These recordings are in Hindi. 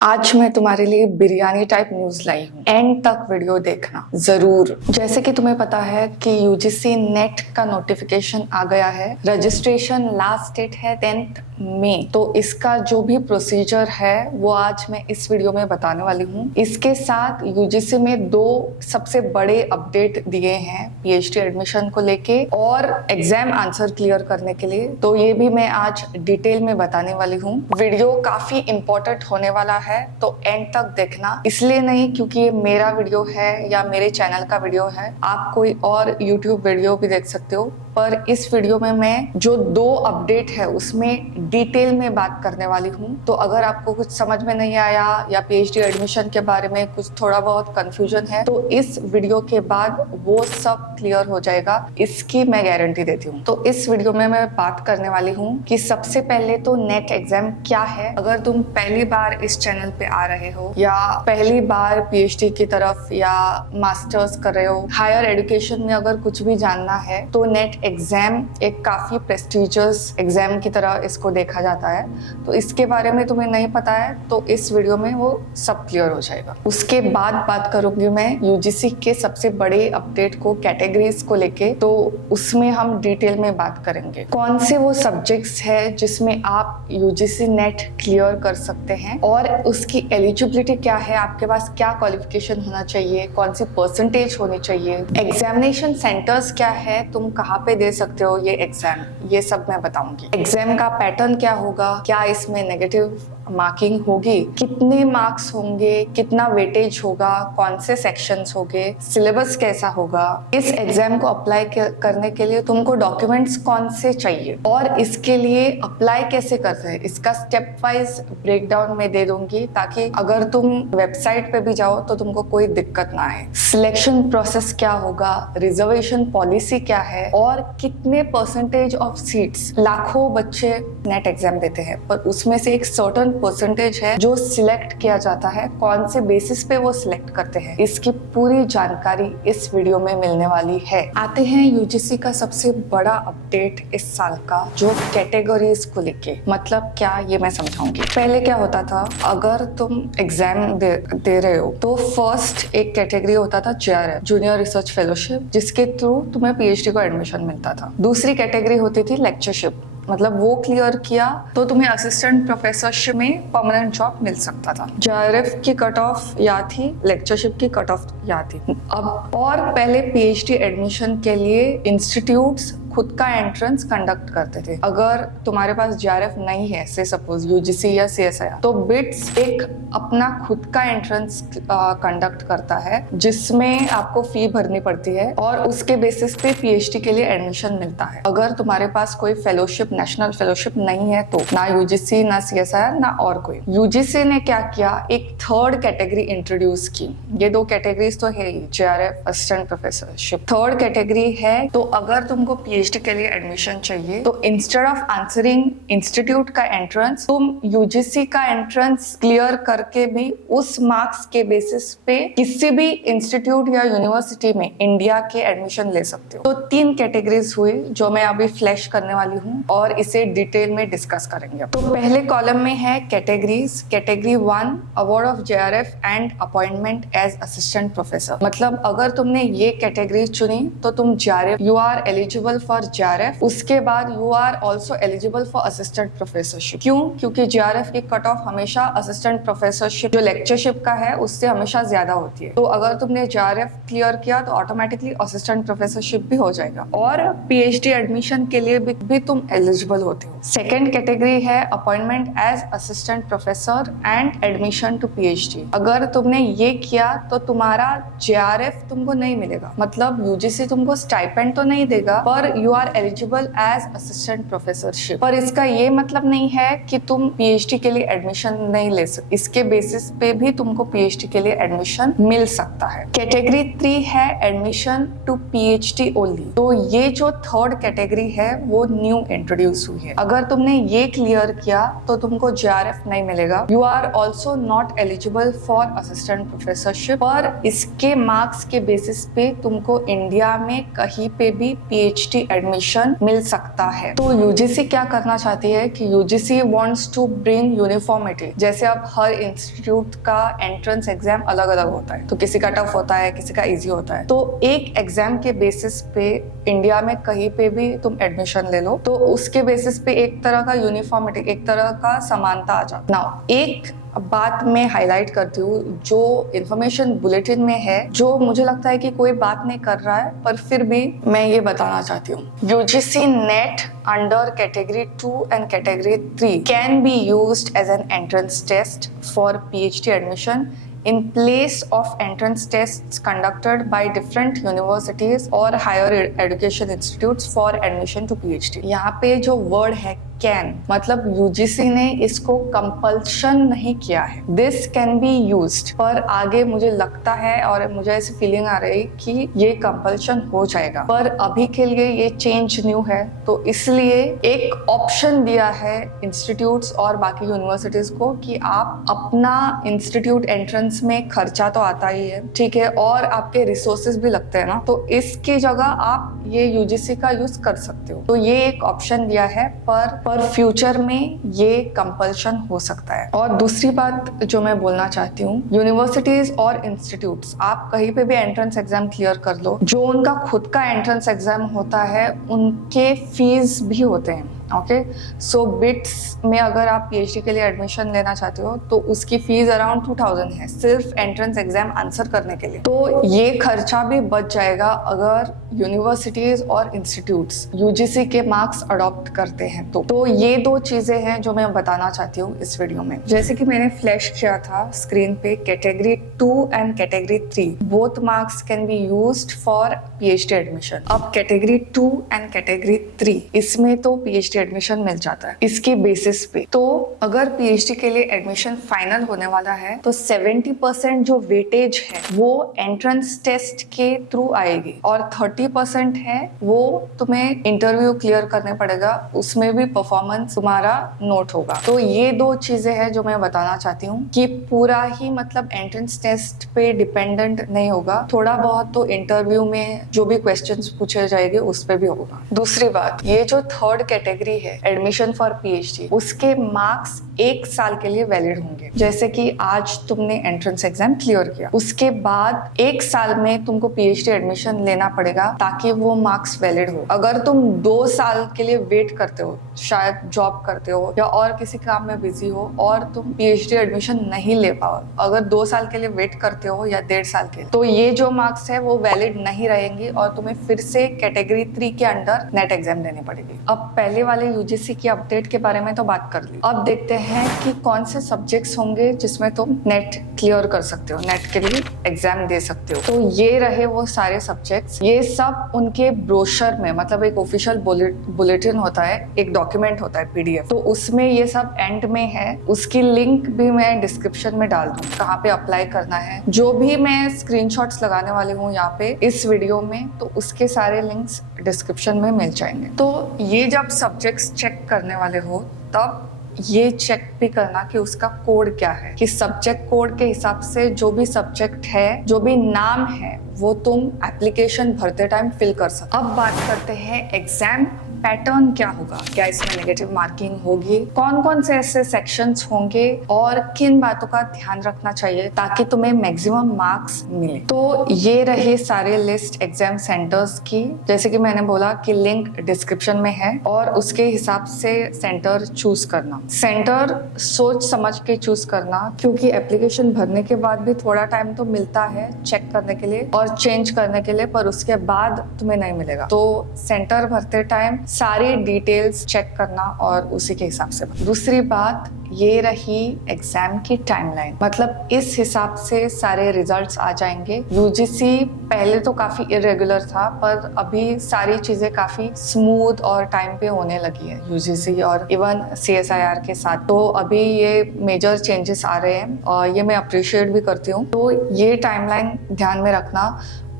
आज मैं तुम्हारे लिए बिरयानी टाइप न्यूज लाई हूँ। एंड तक वीडियो देखना जरूर। जैसे कि तुम्हें पता है कि यूजीसी नेट का नोटिफिकेशन आ गया है। रजिस्ट्रेशन लास्ट डेट है 10 मई। तो इसका जो भी प्रोसीजर है वो आज मैं इस वीडियो में बताने वाली हूँ। इसके साथ यूजीसी में दो सबसे बड़े अपडेट दिए हैं पीएचडी एडमिशन को लेके और एग्जाम आंसर क्लियर करने के लिए। तो ये भी मैं आज डिटेल में बताने वाली हूँ। वीडियो काफी इंपॉर्टेंट होने वाला है, तो एंड तक देखना। इसलिए नहीं क्योंकि ये मेरा वीडियो है या मेरे चैनल का वीडियो है, आप कोई और यूट्यूब वीडियो भी देख सकते हो, पर इस वीडियो में मैं जो दो अपडेट है उसमें डिटेल में बात करने वाली हूँ। तो अगर आपको कुछ समझ में नहीं आया या पीएचडी एडमिशन के बारे में कुछ थोड़ा बहुत कंफ्यूजन है तो इस वीडियो के बाद वो सब क्लियर हो जाएगा, इसकी मैं गारंटी देती हूँ। तो इस वीडियो में मैं बात करने वाली हूँ कि सबसे पहले तो नेट एग्जाम क्या है। अगर तुम पहली बार इस चैनल पे आ रहे हो या पहली बार पीएचडी की तरफ या मास्टर्स कर रहे हो, हायर एजुकेशन में अगर कुछ भी जानना है तो नेट एग्जाम एक काफी प्रेस्टिजियस एग्जाम की तरह इसको देखा जाता है। तो इसके बारे में तुम्हें नहीं पता है तो इस वीडियो में वो सब क्लियर हो जाएगा। उसके बाद बात करूंगी मैं यूजीसी के सबसे बड़े अपडेट को, कैटेगरीज को लेके। तो उसमें हम डिटेल में बात करेंगे कौन से वो सब्जेक्ट्स है जिसमें आप यूजीसी नेट क्लियर कर सकते हैं और उसकी एलिजिबिलिटी क्या है, आपके पास क्या क्वालिफिकेशन होना चाहिए, कौन सी परसेंटेज होनी चाहिए, एग्जामिनेशन सेंटर्स क्या है, तुम कहाँ पे दे सकते हो ये एग्जाम, ये सब मैं बताऊंगी। एग्जाम का पैटर्न क्या होगा, क्या इसमें नेगेटिव मार्किंग होगी, कितने मार्क्स होंगे, कितना वेटेज होगा, कौन से सेक्शंस होंगे, सिलेबस कैसा होगा, इस एग्जाम को अप्लाई करने के लिए तुमको डॉक्यूमेंट्स कौन से चाहिए और इसके लिए अप्लाई कैसे करते हैं, इसका स्टेप वाइज ब्रेकडाउन में दे दूंगी ताकि अगर तुम वेबसाइट पे भी जाओ तो तुमको कोई दिक्कत ना आए। सिलेक्शन प्रोसेस क्या होगा, रिजर्वेशन पॉलिसी क्या है और कितने परसेंटेज ऑफ सीट्स, लाखों बच्चे नेट एग्जाम देते हैं पर उसमें से एक सर्टेन परसेंटेज है जो सिलेक्ट किया जाता है, कौन से बेसिस पे वो सिलेक्ट करते हैं, इसकी पूरी जानकारी इस वीडियो में मिलने वाली है। आते हैं यूजीसी का सबसे बड़ा अपडेट इस साल का, जो कैटेगरीज को लेके। मतलब क्या, ये मैं समझाऊंगी। पहले क्या होता था, अगर तुम एग्जाम दे रहे हो तो फर्स्ट एक कैटेगरी होता था JRF, जूनियर रिसर्च फेलोशिप, जिसके थ्रू तुम्हें पीएचडी को एडमिशन मिलता था। दूसरी कैटेगरी होती थी लेक्चरशिप, मतलब वो क्लियर किया तो तुम्हें असिस्टेंट प्रोफेसरशिप में परमानेंट जॉब मिल सकता था। JRF की कट ऑफ या थी, लेक्चरशिप की कट ऑफ या थी। अब और पहले पीएचडी एडमिशन के लिए इंस्टीट्यूट्स खुद का एंट्रेंस कंडक्ट करते थे। अगर तुम्हारे पास JRF नहीं है, से सपोज यूजीसी या CSIR, तो बिट्स एक अपना खुद का एंट्रेंस कंडक्ट करता है जिसमें आपको फी भरनी पड़ती है और उसके बेसिस पे पीएचडी के लिए एडमिशन मिलता है। अगर तुम्हारे पास कोई फेलोशिप, नेशनल फेलोशिप नहीं है तो ना यूजीसी ना CSIR ना और कोई। यूजीसी ने क्या किया, एक थर्ड कैटेगरी इंट्रोड्यूस की। ये दो कैटेगरीज तो है ही, JRF, assistant professorship. Third category है तो अगर तुमको पीएचडी के लिए एडमिशन चाहिए तो इंस्टेड ऑफ आंसरिंग इंस्टीट्यूट का एंट्रेंस, तुम यूजीसी का एंट्रेंस क्लियर करके भी उस मार्क्स के बेसिस पे किसी भी इंस्टीट्यूट या यूनिवर्सिटी में इंडिया के एडमिशन ले सकते हो। तो तीन कैटेगरीज हुई जो मैं अभी फ्लैश करने वाली हूँ और इसे डिटेल में डिस्कस करेंगे। तो पहले कॉलम में है categories. Category 1, award of JRF and appointment as assistant professor. मतलब अगर तुमने ये कैटेगरी चुनी तो तुम JRF, you are eligible for JRF, उसके बाद you are also eligible for assistant professorship. क्यों? क्योंकि JRF की कट ऑफ हमेशा असिस्टेंट प्रोफेसरशिप जो लेक्चरशिप का है उससे हमेशा ज्यादा होती है। तो अगर तुमने JRF क्लियर किया तो ऑटोमेटिकली असिस्टेंट प्रोफेसरशिप भी हो जाएगा और पीएचडी एडमिशन के लिए भी तुम एलिजिबल होते हो। सेकेंड कैटेगरी है appointment as assistant professor and admission to PhD. अगर तुमने ये किया तो तुम्हारा JRF तुमको नहीं मिलेगा, मतलब यूजीसी तुमको स्टाइपेंड तो नहीं देगा पर you are eligible as assistant professorship. पर इसका ये मतलब नहीं है कि तुम पीएचडी के लिए एडमिशन नहीं ले सकते, इसके बेसिस पे भी तुमको पीएचडी के लिए एडमिशन मिल सकता है। कैटेगरी 3 है एडमिशन टू पीएचडी ओनली। तो ये जो थर्ड कैटेगरी है वो न्यू इंट्रोड्यूस हुई है। अगर तुमने ये क्लियर किया तो तुमको JRF नहीं मिलेगा, you are also not eligible for assistant professorship, पर इसके मार्क्स के बेसिस पे तुमको इंडिया में कहीं पे भी पीएचडी एडमिशन मिल सकता है। तो यूजीसी क्या करना चाहती है कि UGC wants to bring uniformity. जैसे अब हर इंस्टीट्यूट का एंट्रेंस एग्जाम अलग अलग होता है, तो किसी का टफ होता है, किसी का इजी होता है। तो एक एग्जाम के बेसिस पे इंडिया में कहीं पे भी तुम एडमिशन ले लो, तो उसके बेसिस पे एक तरह का यूनिफॉर्मिटी, एक तरह का समानता आ जाता। नाउ एक बात मैं हाईलाइट करती हूँ जो इंफॉर्मेशन बुलेटिन में है, जो मुझे लगता है कि कोई बात नहीं कर रहा है, पर फिर भी मैं ये बताना चाहती हूँ। UGC NET under category 2 and category 3 can be used as an entrance test for PhD admission in place of entrance tests conducted by different universities or higher education institutes for admission to PhD। यहाँ पे जो वर्ड है कैन, मतलब यूजीसी ने इसको कंपल्शन नहीं किया है, दिस कैन बी यूज्ड। पर आगे मुझे लगता है और मुझे ऐसी फीलिंग आ रही कि ये कंपल्शन हो जाएगा, पर अभी के लिए ये चेंज न्यू है, तो इसलिए एक ऑप्शन दिया है इंस्टीट्यूट्स और बाकी यूनिवर्सिटीज को कि आप अपना इंस्टीट्यूट एंट्रेंस में खर्चा तो आता ही है, ठीक है, और आपके रिसोर्सेज भी लगते हैं ना, तो इसकी जगह आप ये यूजीसी का यूज कर सकते हो। तो ये एक ऑप्शन दिया है, पर फ्यूचर में ये कंपल्शन हो सकता है। और दूसरी बात जो मैं बोलना चाहती हूँ, यूनिवर्सिटीज और इंस्टीट्यूट्स, आप कहीं पे भी एंट्रेंस एग्जाम क्लियर कर लो, जो उनका खुद का एंट्रेंस एग्जाम होता है उनके फीस भी होते हैं। ओके, सो बिट्स में अगर आप पीएचडी के लिए एडमिशन लेना चाहते हो तो उसकी फीस अराउंड 2000 है, सिर्फ एंट्रेंस एग्जाम आंसर करने के लिए। तो ये खर्चा भी बच जाएगा अगर यूनिवर्सिटीज और इंस्टीट्यूट्स यूजीसी के मार्क्स अडॉप्ट करते हैं तो ये दो चीजें हैं जो मैं बताना चाहती हूँ इस वीडियो में। जैसे कि मैंने फ्लैश किया था स्क्रीन पे, category 2 and category 3 both marks can be used for PhD admission. अब कैटेगरी 2 एंड कैटेगरी 3 इसमें तो पीएचडी एडमिशन मिल जाता है इसके बेसिस पे। तो अगर पीएचडी के लिए एडमिशन फाइनल होने वाला है तो 70% जो वेटेज है वो एंट्रेंस टेस्ट के थ्रू आएगी और 30% है वो तुम्हें इंटरव्यू क्लियर करने पड़ेगा, उसमें भी परफॉर्मेंस तुम्हारा नोट होगा। तो ये दो चीजें हैं जो मैं बताना चाहती हूँ कि पूरा ही मतलब एंट्रेंस टेस्ट पे डिपेंडेंट नहीं होगा, थोड़ा बहुत तो इंटरव्यू में जो भी क्वेश्चंस पूछे जाएंगे उस पे भी होगा। दूसरी बात, ये जो थर्ड कैटेगरी है एडमिशन फॉर पीएचडी, उसके मार्क्स 1 साल के लिए वैलिड होंगे। जैसे कि आज तुमने एंट्रेंस एग्जाम क्लियर किया, उसके बाद 1 साल में तुमको पीएचडी एडमिशन लेना पड़ेगा ताकि वो मार्क्स वैलिड हो। अगर तुम 2 साल के लिए वेट करते हो, शायद जॉब करते हो या और किसी काम में बिजी हो और तुम पीएचडी एडमिशन नहीं ले पाओ, अगर 2 साल के लिए वेट करते हो या 1.5 साल के लिए, तो ये जो मार्क्स है वो वैलिड नहीं रहेंगी और तुम्हें फिर से कैटेगरी 3 के अंडर नेट एग्जाम देनी पड़ेगी। अब पहले वाले यूजीसी की अपडेट के बारे में तो बात कर ली, अब देखते हैं कि कौन से सब्जेक्ट्स होंगे जिसमें तुम नेट क्लियर कर सकते हो, नेट के लिए एग्जाम दे सकते हो। तो ये रहे वो सारे सब्जेक्ट्स, ये सब उनके ब्रोशर में, मतलब एक ऑफिशियल बुलेटिन होता है, एक डॉक्यूमेंट होता है पीडीएफ, तो उसमें ये सब एंड में है। उसकी लिंक भी मैं डिस्क्रिप्शन में डाल दूँ कहाँ पे अप्लाई करना है। जो भी मैं स्क्रीनशॉट्स लगाने वाली हूँ यहाँ पे इस वीडियो में, तो उसके सारे लिंक्स डिस्क्रिप्शन में मिल जाएंगे। तो ये जब सब्जेक्ट्स चेक करने वाले हो तब ये चेक भी करना कि उसका कोड क्या है, कि सब्जेक्ट कोड के हिसाब से जो भी सब्जेक्ट है, जो भी नाम है, वो तुम एप्लीकेशन भरते टाइम फिल कर सकते। अब बात करते हैं एग्जाम पैटर्न क्या होगा, क्या इसमें नेगेटिव मार्किंग होगी, कौन कौन से ऐसे सेक्शंस होंगे और किन बातों का ध्यान रखना चाहिए ताकि तुम्हें मैक्सिमम मार्क्स मिले। तो ये रहे सारे लिस्ट एग्जाम सेंटर्स की। जैसे कि मैंने बोला कि लिंक डिस्क्रिप्शन में है और उसके हिसाब से सेंटर चूज करना। सेंटर सोच समझ के चूज करना, क्योंकि एप्लीकेशन भरने के बाद भी थोड़ा टाइम तो मिलता है चेक करने के लिए और चेंज करने के लिए, पर उसके बाद तुम्हें नहीं मिलेगा। तो सेंटर भरते टाइम सारी डिटेल्स चेक करना और उसी के हिसाब से। दूसरी बात ये रही एग्जाम की टाइमलाइन, मतलब इस हिसाब से सारे रिजल्ट्स आ जाएंगे। यूजीसी पहले तो काफी इरेगुलर था, पर अभी सारी चीजें काफी स्मूथ और टाइम पे होने लगी है यूजीसी और इवन सीएसआईआर के साथ। तो अभी ये मेजर चेंजेस आ रहे हैं और ये मैं अप्रिशिएट भी करती हूँ। तो ये टाइमलाइन ध्यान में रखना।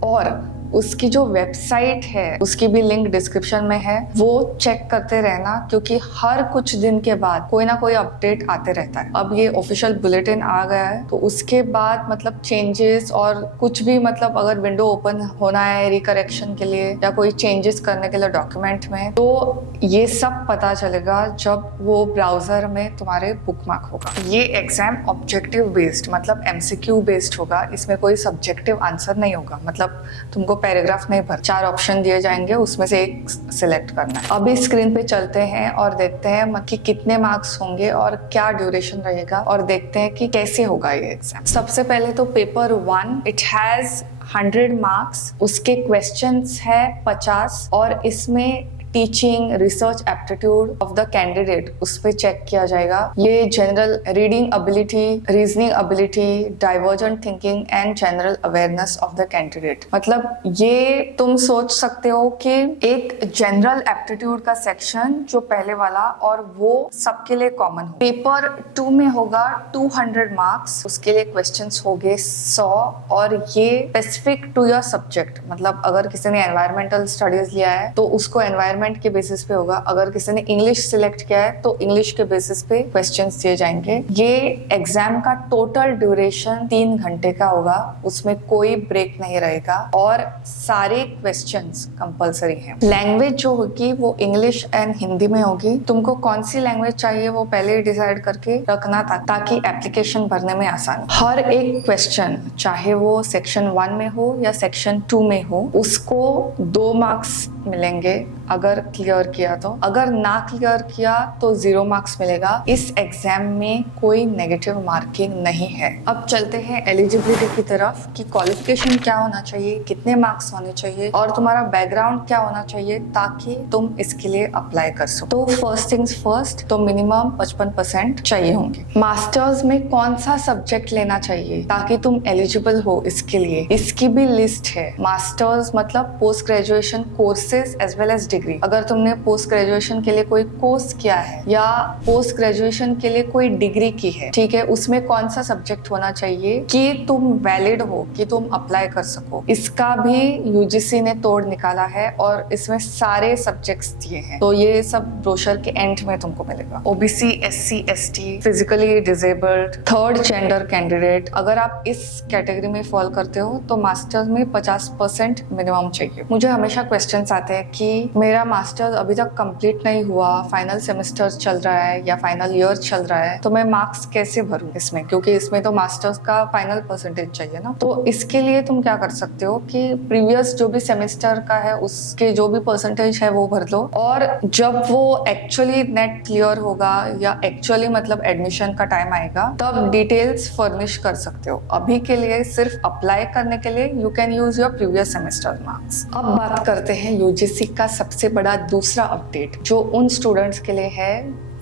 और उसकी जो वेबसाइट है उसकी भी लिंक डिस्क्रिप्शन में है, वो चेक करते रहना, क्योंकि हर कुछ दिन के बाद कोई ना कोई अपडेट आते रहता है। अब ये ऑफिशियल बुलेटिन आ गया है, तो उसके बाद मतलब चेंजेस और कुछ भी, मतलब अगर विंडो ओपन होना है रिकरेक्शन के लिए या कोई चेंजेस करने के लिए डॉक्यूमेंट में, तो ये सब पता चलेगा जब वो ब्राउजर में तुम्हारे बुकमार्क होगा। ये एग्जाम ऑब्जेक्टिव बेस्ड मतलब MCQ बेस्ड होगा, इसमें कोई सब्जेक्टिव आंसर नहीं होगा। मतलब तुमको पैराग्राफ नहीं भर, 4 ऑप्शन दिए जाएंगे, उसमें से एक सिलेक्ट करना है। अभी स्क्रीन पे चलते हैं और देखते हैं कि कितने मार्क्स होंगे और क्या ड्यूरेशन रहेगा, और देखते हैं कि कैसे होगा ये एग्जाम। सबसे पहले तो पेपर 1 इट हैज 100 मार्क्स, उसके क्वेश्चंस है 50, और इसमें teaching, research aptitude of the candidate उस पे चेक किया जाएगा। ये general reading ability, reasoning ability, divergent thinking and general awareness of the candidate. मतलब ये तुम सोच सकते हो कि एक जनरल एप्टीट्यूड का सेक्शन जो पहले वाला, और वो सबके लिए कॉमन हो। पेपर 2 में होगा 200 मार्क्स, उसके लिए क्वेश्चंस होंगे 100, और ये स्पेसिफिक टू योर सब्जेक्ट। मतलब अगर किसी ने एनवायरमेंटल स्टडीज लिया है तो उसको एनवायरमेंट के बेसिस पे होगा, अगर किसी ने इंग्लिश सिलेक्ट किया है तो इंग्लिश के बेसिस पे क्वेश्चंस दिए जाएंगे। ये एग्जाम का टोटल ड्यूरेशन 3 घंटे का होगा, उसमें कोई ब्रेक नहीं रहेगा, और सारे क्वेश्चंस कंपलसरी हैं। लैंग्वेज जो होगी वो इंग्लिश एंड हिंदी में होगी। तुमको कौन सी लैंग्वेज चाहिए वो पहले ही डिसाइड करके रखना था, ताकि एप्लीकेशन भरने में आसानी। हर एक क्वेश्चन, चाहे वो सेक्शन 1 में हो या सेक्शन 2 में हो, उसको 2 मार्क्स मिलेंगे अगर क्लियर किया तो। अगर ना क्लियर किया तो 0 मार्क्स मिलेगा। इस एग्जाम में कोई नेगेटिव मार्किंग नहीं है। अब चलते हैं एलिजिबिलिटी की तरफ, कि क्वालिफिकेशन क्या होना चाहिए, कितने मार्क्स होने चाहिए, और तुम्हारा बैकग्राउंड क्या होना चाहिए ताकि तुम इसके लिए अप्लाई कर सको। तो फर्स्ट थिंग्स फर्स्ट, तो मिनिमम 55% चाहिए होंगे। मास्टर्स में कौन सा सब्जेक्ट लेना चाहिए ताकि तुम एलिजिबल हो इसके लिए, इसकी भी लिस्ट है। मास्टर्स मतलब post graduation courses as well as degree. अगर तुमने पोस्ट ग्रेजुएशन के लिए कोई कोर्स किया है या पोस्ट ग्रेजुएशन के लिए कोई डिग्री की है, ठीक है, उसमें कौन सा सब्जेक्ट होना चाहिए कि तुम वैलिड हो, कि तुम अप्लाई कर सको, इसका भी यूजीसी ने तोड़ निकाला है, और इसमें सारे सब्जेक्ट्स दिए हैं। तो ये सब ब्रोशर के एंड में तुमको मिलेगा। OBC, SC, ST, physically disabled, third gender candidate, अगर आप इस कैटेगरी में फॉल करते हो तो मास्टर्स में 50% मिनिमम चाहिए। मुझे हमेशा क्वेश्चंस आते हैं कि मेरा मास्टर्स अभी तक कंप्लीट नहीं हुआ, फाइनल सेमेस्टर चल रहा है या फाइनल ईयर चल रहा है, तो मैं मार्क्स कैसे भरूं इसमें, क्योंकि इसमें तो मास्टर्स का फाइनल परसेंटेज चाहिए ना। तो इसके लिए तुम क्या कर सकते हो कि प्रीवियस जो भी सेमेस्टर का है उसके जो भी परसेंटेज है वो भर लो, और जब वो एक्चुअली नेट क्लियर होगा या एक्चुअली मतलब एडमिशन का टाइम आएगा, तब डिटेल्स फर्निश कर सकते हो। अभी के लिए सिर्फ अप्लाई करने के लिए you can use your previous semester marks. अब बात करते हैं यूजीसी का सबसे बड़ा दूसरा अपडेट, जो उन स्टूडेंट्स के लिए है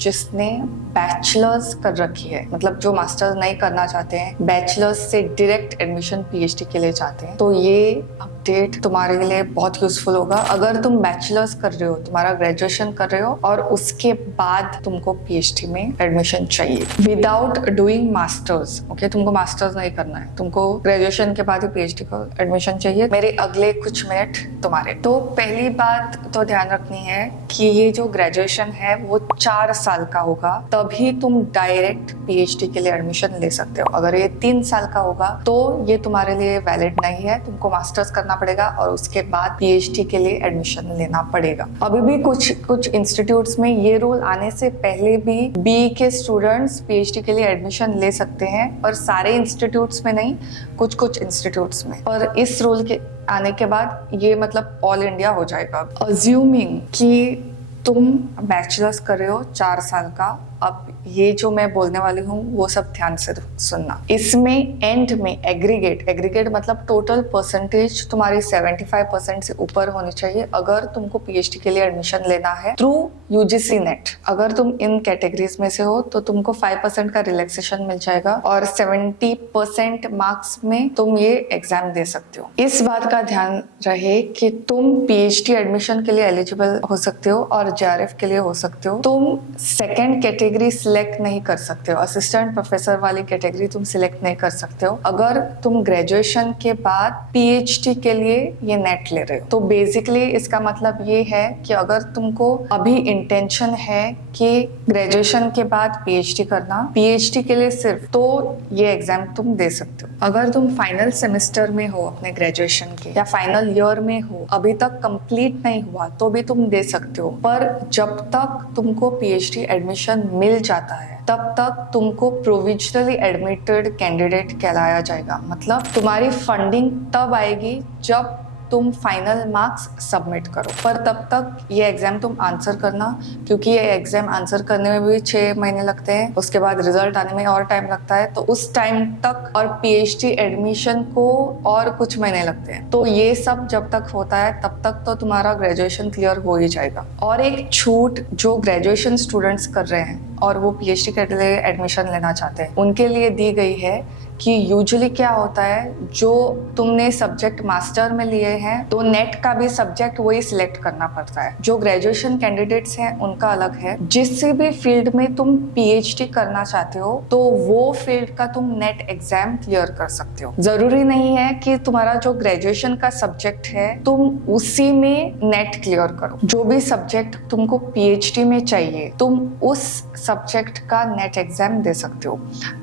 जिसने बैचलर्स कर रखी है। मतलब जो मास्टर्स नहीं करना चाहते हैं, बैचलर्स से डायरेक्ट एडमिशन PhD के लिए चाहते हैं, तो ये अपडेट तुम्हारे लिए बहुत यूजफुल होगा। अगर तुम बैचलर्स कर रहे हो, तुम्हारा ग्रेजुएशन कर रहे हो, और उसके बाद तुमको PhD में एडमिशन चाहिए विदाउट डूइंग मास्टर्स, ओके, तुमको मास्टर्स नहीं करना है, तुमको ग्रेजुएशन के बाद ही PhD को एडमिशन चाहिए। मेरे अगले कुछ मिनट तुम्हारे। तो पहली बात तो ध्यान रखनी है कि ये जो ग्रेजुएशन है वो 4 साल का होगा, तभी तुम डायरेक्ट PhD के लिए एडमिशन ले सकते हो। अगर ये 3 साल का होगा तो ये तुम्हारे लिए वैलिड नहीं है, तुमको मास्टर्स करना पड़ेगा और उसके बाद PhD के लिए एडमिशन लेना पड़ेगा। अभी भी कुछ इंस्टीट्यूट्स में ये रूल आने से पहले भी BE के स्टूडेंट्स PhD के लिए एडमिशन ले सकते हैं, पर सारे इंस्टीट्यूट्स में नहीं, कुछ इंस्टीट्यूट्स में। और इस रूल के आने के बाद ये मतलब ऑल इंडिया हो जाएगा। अज्यूमिंग कि तुम बैचलर्स कर रहे हो 4 साल का, अब ये जो मैं बोलने वाली हूँ वो सब ध्यान से सुनना। इसमें एंड में एग्रीगेट मतलब टोटल परसेंटेज तुम्हारी 75% से ऊपर होनी चाहिए अगर तुमको PhD के लिए एडमिशन लेना है थ्रू UGC नेट। अगर तुम इन कैटेगरीज में से हो तो तुमको 5% का रिलैक्सेशन मिल जाएगा और 70% मार्क्स में तुम ये एग्जाम दे सकते हो। इस बात का ध्यान रहे कि तुम PhD एडमिशन के लिए एलिजिबल हो सकते हो और JRF के लिए हो सकते हो। तुम सेकेंड कैटेगरी कैटेगरी सिलेक्ट नहीं कर सकते हो, असिस्टेंट प्रोफेसर वाली कैटेगरी तुम सिलेक्ट नहीं कर सकते हो अगर तुम ग्रेजुएशन के बाद पीएचडी के लिए ये नेट ले रहे हो। तो बेसिकली इसका मतलब ये है कि अगर तुमको अभी इंटेंशन है कि ग्रेजुएशन के बाद पीएचडी करना, पीएचडी के लिए सिर्फ, तो ये एग्जाम तुम दे सकते हो। अगर तुम फाइनल सेमेस्टर में हो अपने ग्रेजुएशन के या फाइनल ईयर में हो, अभी तक कंप्लीट नहीं हुआ, तो भी तुम दे सकते हो। पर जब तक तुमको पीएचडी एडमिशन मिल जाता है तब तक तुमको प्रोविजनली एडमिटेड कैंडिडेट कहलाया जाएगा। मतलब तुम्हारी फंडिंग तब आएगी जब तुम फाइनल मार्क्स सबमिट करो, पर तब तक ये एग्जाम तुम आंसर करना, क्योंकि ये एग्जाम आंसर करने में भी 6 महीने लगते हैं, उसके बाद रिजल्ट आने में और टाइम लगता है, तो उस टाइम तक और पीएचडी एडमिशन को और कुछ महीने लगते हैं। तो ये सब जब तक होता है तब तक तो तुम्हारा ग्रेजुएशन क्लियर हो ही जाएगा। और एक छूट जो ग्रेजुएशन स्टूडेंट्स कर रहे हैं और वो पीएचडी के लिए एडमिशन लेना चाहते हैं, उनके लिए दी गई है कि यूजुअली क्या होता है, जो तुमने सब्जेक्ट मास्टर में लिए हैं तो नेट का भी सब्जेक्ट वही सिलेक्ट करना पड़ता है। जो ग्रेजुएशन कैंडिडेट्स हैं उनका अलग है। जिस भी फील्ड में तुम पीएचडी करना चाहते हो तो वो फील्ड का तुम नेट एग्जाम क्लियर कर सकते हो। जरूरी नहीं है कि तुम्हारा जो ग्रेजुएशन का सब्जेक्ट है तुम उसी में नेट क्लियर करो। जो भी सब्जेक्ट तुमको पीएचडी में चाहिए तुम उस सब्जेक्ट का नेट एग्जाम दे सकते हो,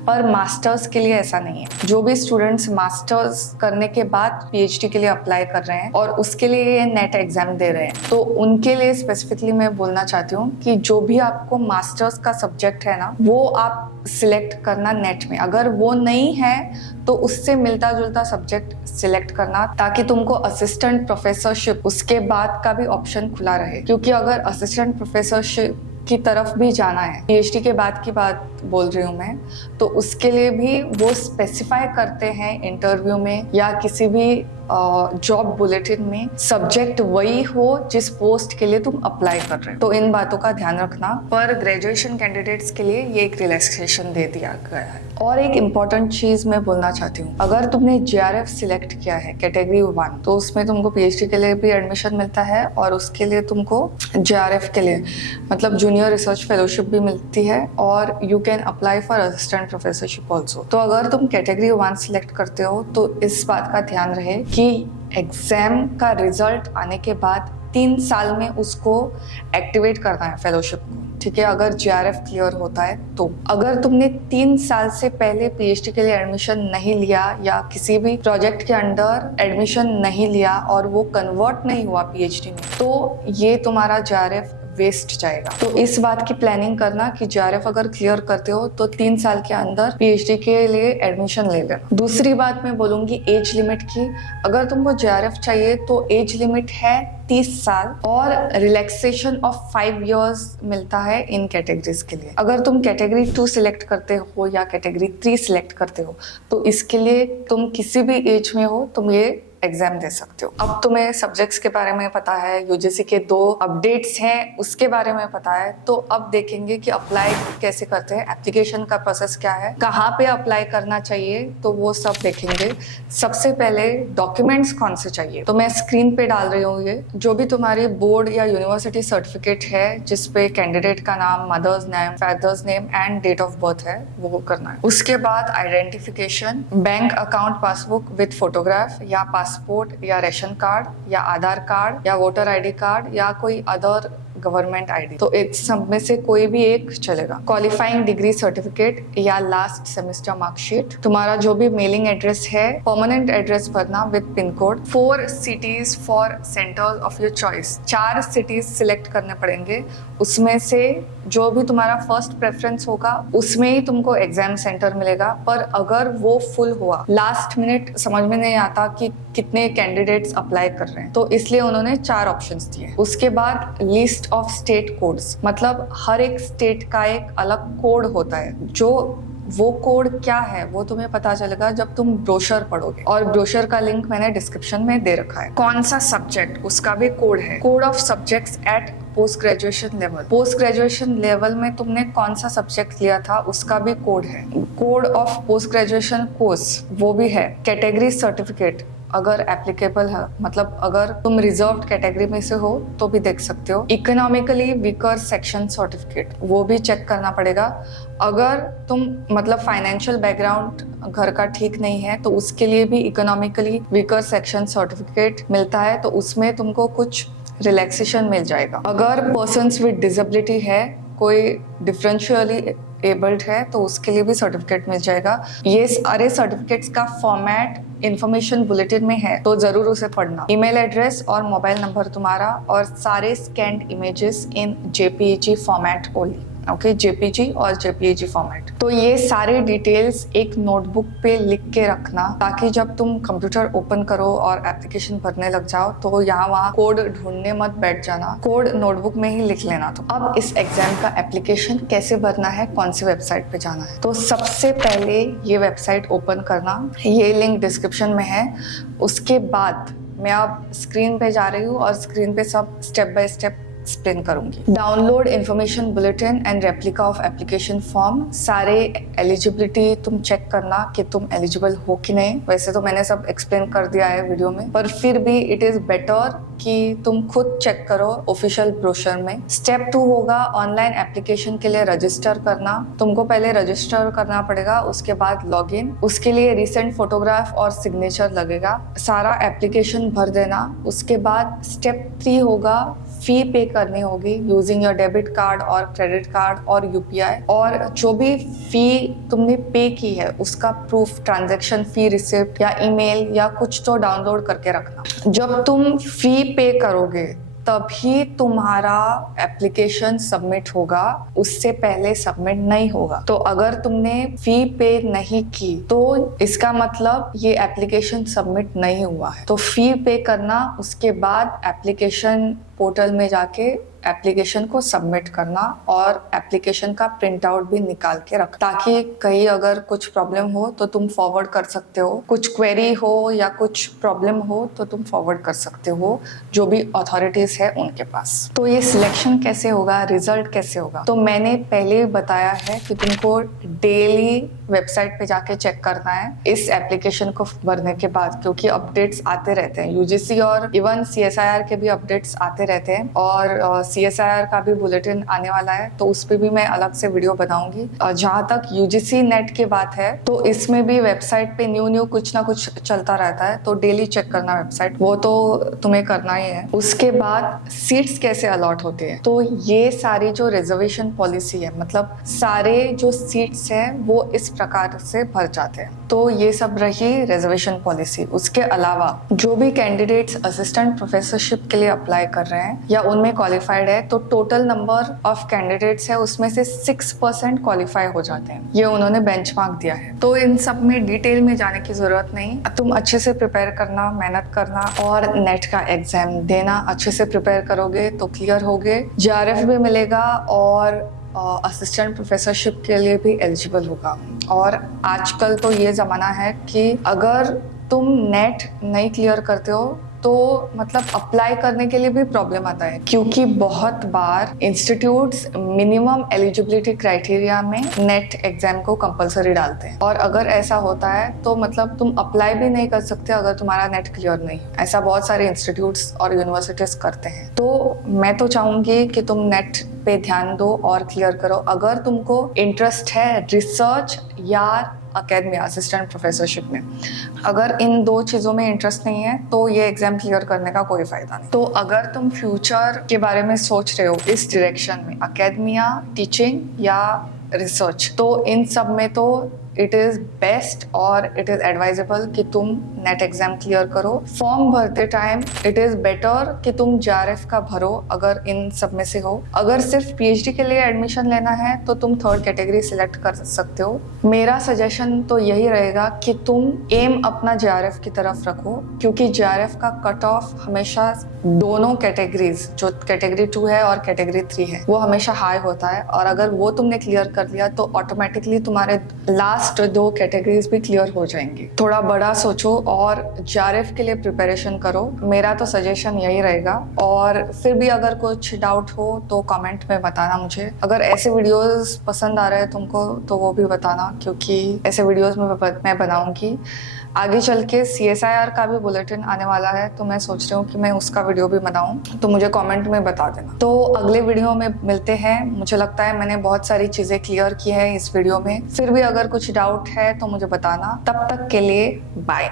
पर मास्टर्स के लिए ऐसा नहीं है। जो भी स्टूडेंट्स मास्टर्स करने के बाद पीएचडी के लिए अप्लाई कर रहे हैं और उसके लिए ये नेट एग्जाम दे रहे हैं, तो उनके लिए स्पेसिफिकली मैं बोलना चाहती हूँ कि जो भी आपको मास्टर्स का सब्जेक्ट है ना, वो आप सिलेक्ट करना नेट में। अगर वो नहीं है तो उससे मिलता जुलता सब्जेक्ट सिलेक्ट करना, ताकि तुमको असिस्टेंट प्रोफेसरशिप उसके बाद का भी ऑप्शन खुला रहे। क्योंकि अगर असिस्टेंट प्रोफेसरशिप की तरफ भी जाना है, पीएचडी के बाद की बात बोल रही हूँ मैं, तो उसके लिए भी वो स्पेसिफाई करते हैं इंटरव्यू में या किसी भी जॉब बुलेटिन में सब्जेक्ट वही हो जिस पोस्ट के लिए तुम अप्लाई कर रहे हो। तो इन बातों का ध्यान रखना। पर ग्रेजुएशन कैंडिडेट्स के लिए ये एक रिलैक्सेशन दे दिया गया है। और एक इम्पॉर्टेंट चीज मैं बोलना चाहती हूँ, अगर तुमने जेआरएफ सिलेक्ट किया है कैटेगरी 1 तो उसमें तुमको पीएचडी के लिए भी एडमिशन मिलता है और उसके लिए तुमको जेआरएफ के लिए मतलब जूनियर रिसर्च फेलोशिप भी मिलती है और you can apply for assistant professorship also. तो अगर तुम कैटेगरी 1 सिलेक्ट करते हो तो इस बात का ध्यान रहे कि एग्जाम का रिजल्ट आने के बाद 3 साल में उसको एक्टिवेट करना है फेलोशिप को। ठीक है, अगर जेआरएफ क्लियर होता है तो। अगर तुमने 3 साल से पहले पीएचडी के लिए एडमिशन नहीं लिया या किसी भी प्रोजेक्ट के अंडर एडमिशन नहीं लिया और वो कन्वर्ट नहीं हुआ पीएचडी में, तो ये तुम्हारा जेआरएफ वेस्ट जाएगा। तो इस बात की प्लानिंग करना कि जेआरएफ अगर क्लियर करते हो तो 3 साल के अंदर पीएचडी के लिए एडमिशन ले लेना। दूसरी बात मैं बोलूंगी एज लिमिट की। अगर तुमको जेआरएफ चाहिए तो एज लिमिट है 30 साल और रिलैक्सेशन ऑफ 5 इयर्स मिलता है इन कैटेगरीज के लिए। अगर तुम कैटेगरी 2 सिलेक्ट करते हो या कैटेगरी 3 सिलेक्ट करते हो तो इसके लिए तुम किसी भी एज में हो तुम ये एग्जाम दे सकते हो। अब तुम्हें सब्जेक्ट्स के बारे में पता है, यूजीसी के 2 अपडेट्स हैं उसके बारे में पता है, तो अब देखेंगे कि अप्लाई कैसे करते हैं, एप्लीकेशन का प्रोसेस क्या है, कहाँ पे अप्लाई करना चाहिए, तो वो सब देखेंगे। सबसे पहले डॉक्यूमेंट्स कौन से चाहिए, तो मैं स्क्रीन पे डाल रही हूँ ये। जो भी तुम्हारी बोर्ड या यूनिवर्सिटी सर्टिफिकेट है जिसपे कैंडिडेट का नाम, mother's name, father's name and date of birth है, वो करना है। उसके बाद identification, bank account passbook with photograph या पासपोर्ट या रेशन कार्ड या आधार कार्ड या वोटर आईडी कार्ड या कोई अदर गवर्नमेंट आईडी, तो इस सब में से कोई भी एक चलेगा। क्वालिफाइंग डिग्री सर्टिफिकेट या लास्ट सेमेस्टर मार्कशीट, तुम्हारा जो भी मेलिंग एड्रेस है, परमानेंट एड्रेस भरना with pin code, 4 cities for centre of your choice, 4 cities select करने पड़ेंगे। उसमें से जो भी तुम्हारा फर्स्ट प्रेफरेंस होगा उसमें ही तुमको एग्जाम सेंटर मिलेगा। पर अगर वो फुल हुआ, लास्ट मिनट समझ में नहीं आता कि कितने कैंडिडेट्स अप्लाई कर रहे हैं, तो इसलिए उन्होंने 4 ऑप्शंस दिए। उसके बाद लिस्ट ऑफ स्टेट कोड्स, मतलब हर एक स्टेट का एक अलग कोड होता है। जो वो कोड क्या है वो तुम्हें पता चलेगा जब तुम ब्रोशर पढ़ोगे, और ब्रोशर का लिंक मैंने डिस्क्रिप्शन में दे रखा है। कौन सा सब्जेक्ट उसका भी कोड है, code of subjects eight post graduation level. Post graduation level में तुमने कौन सा सब्जेक्ट लिया था उसका भी कोड है। Code of post graduation course वो भी है। कैटेगरी सर्टिफिकेट अगर एप्लीकेबल है, मतलब अगर तुम रिजर्व्ड कैटेगरी में से हो तो भी देख सकते हो। इकोनॉमिकली वीकर सेक्शन सर्टिफिकेट, वो भी चेक करना पड़ेगा। अगर तुम मतलब फाइनेंशियल बैकग्राउंड घर का ठीक नहीं है तो उसके लिए भी इकोनॉमिकली वीकर सेक्शन सर्टिफिकेट मिलता है, तो उसमें तुमको कुछ रिलैक्सेशन मिल जाएगा। अगर पर्सन्स विद डिसेबिलिटी है, कोई डिफरेंशियली एबल्ड है, तो उसके लिए भी सर्टिफिकेट मिल जाएगा। ये सारे सर्टिफिकेट्स का फॉर्मेट इंफॉर्मेशन बुलेटिन में है, तो जरूर उसे पढ़ना। ईमेल एड्रेस और मोबाइल नंबर तुम्हारा, और सारे scanned images in JPEG format only. Okay, JPG और जेपीईजी फॉर्मेट। तो ये सारे डिटेल्स एक नोटबुक पे लिख के रखना, ताकि जब तुम कंप्यूटर ओपन करो और एप्लीकेशन भरने लग जाओ तो यहाँ वहाँ कोड ढूंढने मत बैठ जाना, कोड नोटबुक में ही लिख लेना। तो अब इस एग्जाम का एप्लीकेशन कैसे भरना है, कौन सी वेबसाइट पे जाना है, तो सबसे पहले ये वेबसाइट ओपन करना, ये लिंक डिस्क्रिप्शन में है। उसके बाद मैं अब स्क्रीन पे जा रही हूँ और स्क्रीन पे सब स्टेप बाय स्टेप एक्सप्लेन करूंगी। Download information bulletin and replica of application form. सारे एलिजिबिलिटी तुम चेक करना कि तुम एलिजिबल हो कि नहीं। वैसे तो मैंने सब एक्सप्लेन कर दिया है वीडियो में, पर फिर भी इट इज बेटर कि तुम खुद चेक करो ऑफिशियल ब्रोशर में। स्टेप 2 होगा ऑनलाइन एप्लीकेशन के लिए रजिस्टर करना। तुमको पहले रजिस्टर करना पड़ेगा, उसके बाद लॉगिन। उसके लिए रिसेंट फोटोग्राफ और सिग्नेचर लगेगा। सारा एप्लीकेशन भर देना। उसके बाद स्टेप 3 होगा फी पे करनी होगी यूजिंग योर डेबिट कार्ड और क्रेडिट कार्ड और यूपीआई, और जो भी फी तुमने पे की है उसका प्रूफ, ट्रांजैक्शन फी रिसिप्ट या ईमेल या कुछ तो डाउनलोड करके रखना। जब तुम फी पे करोगे तभी तुम्हारा एप्लीकेशन सबमिट होगा, उससे पहले सबमिट नहीं होगा। तो अगर तुमने फी पे नहीं की तो इसका मतलब ये एप्लीकेशन सबमिट नहीं हुआ है। तो फी पे करना, उसके बाद एप्लीकेशन पोर्टल में जाके एप्लीकेशन को सबमिट करना और एप्लीकेशन का प्रिंट आउट भी निकाल के रख, ताकि कहीं अगर कुछ प्रॉब्लम हो तो तुम फॉरवर्ड कर सकते हो। कुछ क्वेरी हो या कुछ प्रॉब्लम हो तो तुम फॉरवर्ड कर सकते हो जो भी अथॉरिटीज है उनके पास। तो ये सिलेक्शन कैसे होगा, रिजल्ट कैसे होगा, तो मैंने पहले बताया है कि तुमको डेली वेबसाइट पे जाके चेक करना है इस एप्लीकेशन को भरने के बाद, क्योंकि अपडेट्स आते रहते हैं। यूजीसी और इवन सीएसआईआर के भी अपडेट्स आते रहते हैं, और सीएसआईआर का भी बुलेटिन आने वाला है, तो उस पे भी मैं अलग से वीडियो बनाऊंगी। जहां तक यूजीसी नेट की बात है तो इसमें भी वेबसाइट पे न्यू कुछ ना कुछ चलता रहता है, तो डेली चेक करना वेबसाइट, वो तो तुम्हें करना ही है। उसके बाद सीट्स कैसे अलॉट होते हैं, तो ये सारी जो रिजर्वेशन पॉलिसी है, मतलब सारे जो सीट्स है वो इस प्रकार से भर जाते हैं। तो ये सब रही रिजर्वेशन पॉलिसी। उसके अलावा जो भी कैंडिडेट्स असिस्टेंट प्रोफेसरशिप के लिए अप्लाई कर रहे हैं या उनमें क्वालिफाइड है, तो टोटल नंबर ऑफ कैंडिडेट्स है उसमें से 6% क्वालिफाई हो जाते हैं। ये उन्होंने बेंचमार्क दिया है, तो इन सब में डिटेल में जाने की जरूरत नहीं। तुम अच्छे से प्रिपेयर करना, मेहनत करना और नेट का एग्जाम देना। अच्छे से प्रिपेयर करोगे तो क्लियर होगे, जेआरएफ भी मिलेगा और असिस्टेंट प्रोफेसरशिप के लिए भी एलिजिबल होगा। और आजकल तो ये ज़माना है कि अगर तुम नेट नहीं क्लियर करते हो तो मतलब अप्लाई करने के लिए भी प्रॉब्लम आता है, क्योंकि बहुत बार इंस्टीट्यूट्स मिनिमम एलिजिबिलिटी क्राइटेरिया में नेट एग्जाम को कंपलसरी डालते हैं, और अगर ऐसा होता है तो मतलब तुम अप्लाई भी नहीं कर सकते अगर तुम्हारा नेट क्लियर नहीं। ऐसा बहुत सारे इंस्टीट्यूट्स और यूनिवर्सिटीज करते हैं। तो मैं तो चाहूंगी कि तुम नेट पे ध्यान दो और क्लियर करो। अगर तुमको इंटरेस्ट है रिसर्च या अकेडमी असिस्टेंट प्रोफेसरशिप में, अगर इन दो चीज़ों में इंटरेस्ट नहीं है तो ये एग्जाम क्लियर करने का कोई फायदा नहीं। तो अगर तुम फ्यूचर के बारे में सोच रहे हो इस डायरेक्शन में, अकेडमिया, टीचिंग या रिसर्च, तो इन सब में तो इट इज़ बेस्ट और इट इज़ एडवाइजेबल कि तुम नेट एग्जाम क्लियर करो। फॉर्म भरते टाइम इट इज़ बेटर कि तुम जेआरएफ का भरो अगर इन सब में से हो। अगर सिर्फ पीएचडी के लिए एडमिशन लेना है तो तुम 3rd कैटेगरी सिलेक्ट कर सकते हो। मेरा सजेशन तो यही रहेगा कि तुम एम अपना जेआरएफ की तरफ रखो, क्योंकि जेआरएफ का कट ऑफ हमेशा दोनों कैटेगरीज, जो कैटेगरी 2 है और कैटेगरी 3 है, वो हमेशा हाई होता है। और अगर वो तुमने क्लियर कर लिया तो ऑटोमेटिकली तुम्हारे लास्ट लास्ट 2 कैटेगरीज भी क्लियर हो जाएंगी। थोड़ा बड़ा सोचो और जेआरएफ के लिए प्रिपरेशन करो, मेरा तो सजेशन यही रहेगा। और फिर भी अगर कुछ डाउट हो तो कमेंट में बताना मुझे। अगर ऐसे वीडियोस पसंद आ रहे हैं तुमको तो वो भी बताना, क्योंकि ऐसे वीडियोस मैं बनाऊंगी। आगे चल के CSIR का भी बुलेटिन आने वाला है, तो मैं सोच रही हूँ कि मैं उसका वीडियो भी बनाऊं, तो मुझे कमेंट में बता देना। तो अगले वीडियो में मिलते हैं। मुझे लगता है मैंने बहुत सारी चीजें क्लियर की है इस वीडियो में। फिर भी अगर कुछ डाउट है तो मुझे बताना। तब तक के लिए बाय।